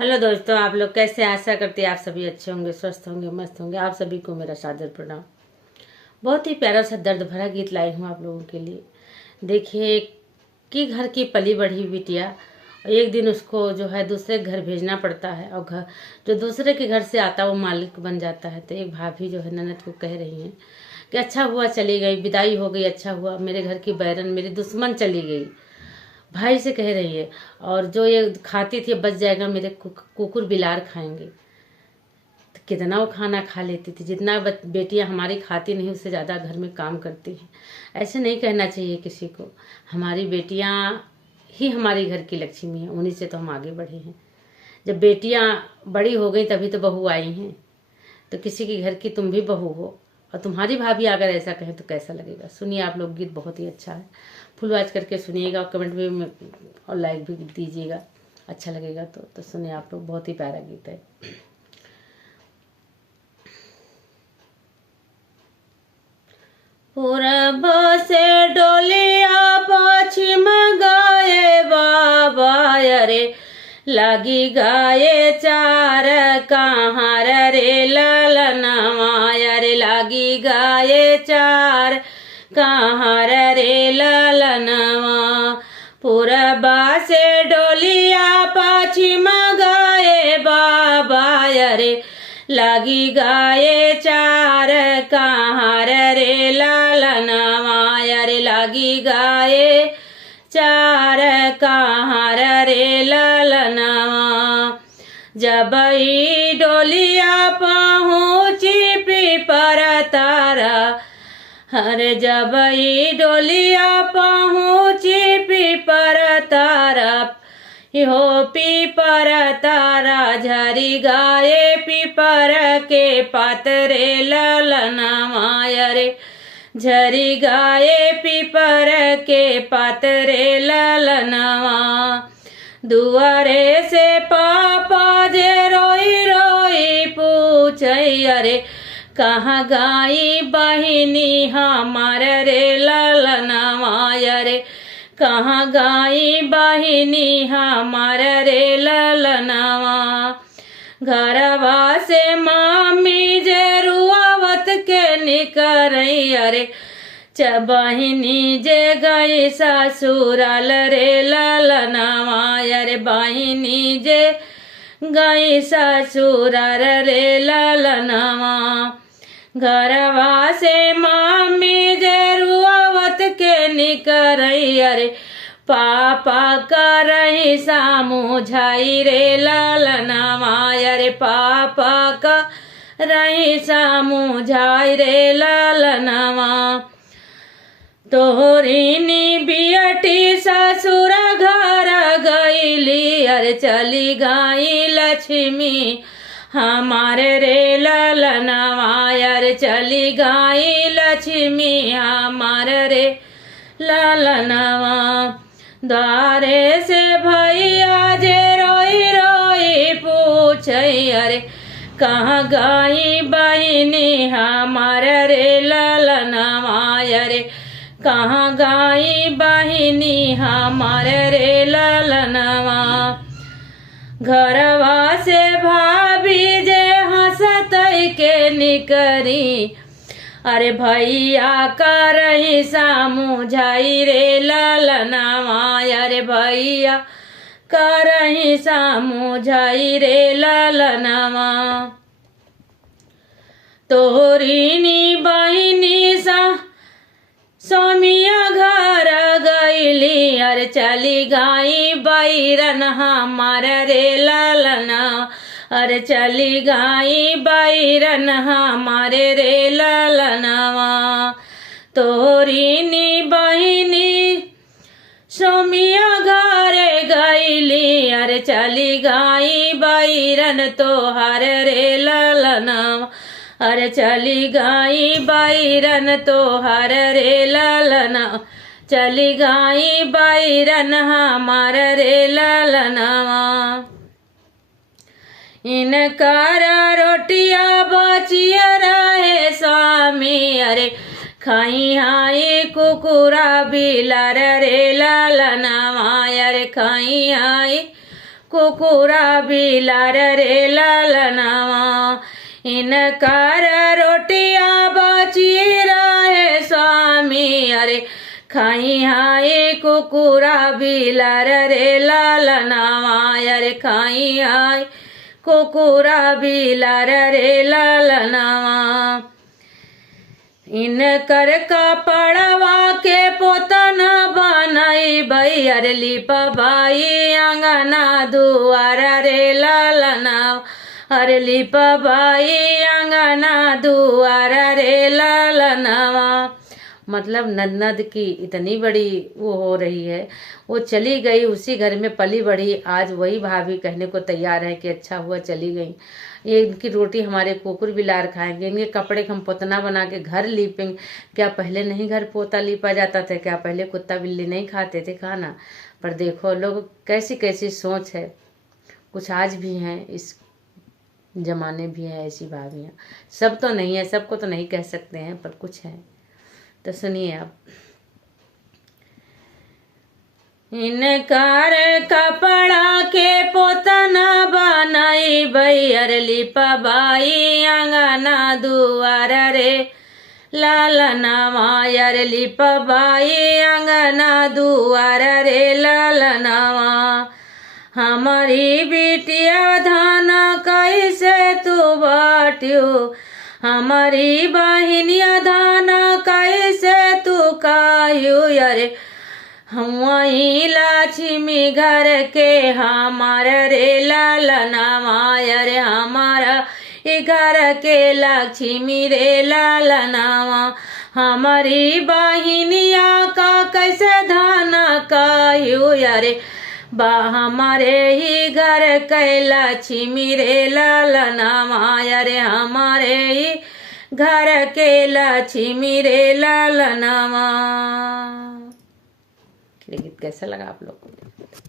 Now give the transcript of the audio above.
Hello दोस्तों, आप लोग कैसे? आशा करती है आप सभी अच्छे होंगे, स्वस्थ होंगे, मस्त होंगे। आप सभी को मेरा सादर प्रणाम। बहुत ही प्यारा सा दर्द भरा गीत लाई हूँ आप लोगों के लिए। देखिए कि घर की पली बढ़ी बिटिया एक दिन उसको जो है दूसरे घर भेजना पड़ता है, और घर जो दूसरे के घर से आता है वो मालिक बन जाता है। तो एक भाभी जो है ननद को कह रही हैं कि अच्छा हुआ चली गई, विदाई हो गई, अच्छा हुआ, मेरे घर की बैरन मेरी दुश्मन चली गई। भाई से कह रही है, और जो ये खाती थी बच जाएगा, मेरे कुकुर बिलार खाएंगे। तो कितना वो खाना खा लेती थी, जितना बेटियां हमारी खाती नहीं उससे ज़्यादा घर में काम करती हैं। ऐसे नहीं कहना चाहिए किसी को। हमारी बेटियां ही हमारी घर की लक्ष्मी हैं, उन्हीं से तो हम आगे बढ़े हैं। जब बेटियां बड़ी हो गई तभी तो बहू आई हैं। तो किसी के घर की तुम भी बहू हो और तुम्हारी भाभी अगर ऐसा कहे तो कैसा लगेगा। सुनिए आप लोग, गीत बहुत ही अच्छा है, फुल वॉच करके सुनिएगा और कमेंट में और लाइक भी दीजिएगा अच्छा लगेगा तो सुनिए आप लोग, बहुत ही प्यारा गीत है। पूरब से डोलिया पश्चिम गाए बाबा रे, लगी गाये चार कहाँ रे ललनवा रे, लगी गाये चार कहाँ रे ललनवा। पूरबा से डोलिया पश्चिम गाए बाबा रे, लगी गाये चार कहाँ रे ललनवा रे, लगी गाये चार कहाँ रे ललनवा। जब ई डोलिया पहुँची पीपर तारा, हरे जब ई डोलिया पहुँची पीपर तारा, हो पीपर तारा झरी गाये पीपर के पातरे ललनवा रे, झरी गाये पीपर के पातरे ललनवा। दुआरे से पापा जे रोई रोई पूछई रे, कहाँ गाई बहिनी हमार रे ललनवा रे, कहाँ गाई बहिनी हमार रे ललनवा। घरवा से मामी जे रुआवत के निकरई रे, बहिनी जे गई ससुराल रे ललनवा रे, बहिनी जे गई ससुराल रे ललनवा। घरवा से मामी जे रुआवत के निकरई रे, पापा करही सामुझाई रे ललनवा रे, पापा का रही सामुझाई रे ललनवा। तोहरीनी बियटी ससुर घर गईली अरे, चली गई लक्ष्मी हमारे रे ललनवा रे, चली गई लक्ष्मी हमारे रे ललनवा। द्वारे से भैया जे रोई रोई पूछई अरे, कहाँ गई बहिनी हमारे रे ललनवा रे, कहाँ गई बहिनी हमारे रे ललनवा। घरवा से भाभी जे हंसत के निकरी, अरे भैया करही सामुझाई रे ललनवा रे, भैया करही सामुझाई रे ललनवा। तोहरीनी बहिनी सा सोमिया घर गईली अरे, चली गई बैरन हमार रे ललनवा अरे, चली गई बैरन हमारे रे ललनवा। तोहरीनी बहिनी सोमिया घर गईली अरे, चली गई बैरन तोहार रे ललनवा अरे, चली गई बैरन तोहार रे ललनवा, चली गई बैरन हमार रे ललनवा। इनकार रोटिया बचिया रहे स्वामी अरे, खाई हाई कुकुरा बिलार रे ललनवा रे, खाई हाई कुकुरा बिलार रे लालनवा इनकर रोटिया बची रहे स्वामी अरे खाई हाय कुकुरा बिलार रे लालनवा अरे खाई हाय कुकुरा बिलार रे लालनवा इनकर कपड़वा के पोतन बनाई भई अरे लिपबाई अंगना दुआर रे लालनवा अरे लिपबाई अंगना दुआर रे लालनवा। मतलब ननद की इतनी बड़ी वो हो रही है, वो चली गई उसी घर में पली बढ़ी, आज वही भाभी कहने को तैयार है कि अच्छा हुआ चली गई, ये इनकी रोटी हमारे कुकुर बिलार खाएंगे, इनके कपड़े हम पोतना बना के घर लीपेंगे। क्या पहले नहीं घर पोता लीपा जाता था? क्या पहले कुत्ता बिल्ली नहीं खाते थे खाना? पर देखो लोग कैसी कैसी सोच है, कुछ आज भी हैं, इस जमाने भी हैं ऐसी भाभियाँ। सब तो नहीं है, सबको तो नहीं कह सकते हैं, पर कुछ है। तो सुनिए आप। इनकार कपड़ा के पोतना बनाई भई अरे लिपबाई अंगना दुआर रे लालनवा अरे लिपबाई अंगना दुआर रे लालनवा हमारी बिटिया धान कैसे तू बाटियो हमारी बहिनिया धान कैसे तू कायु अरे हम वही लक्ष्मी घर के हमार रे लालनवा अरे हमारा घर के लक्ष्मी रे लालनवा हमारी बहिनिया का कैसे धान कायु अरे हमारे ही घर के लक्ष्मी रे लालनवा अरे हमारे ही घर के लक्ष्मी रे लालनवा। गीत कैसा लगा आप लोग को?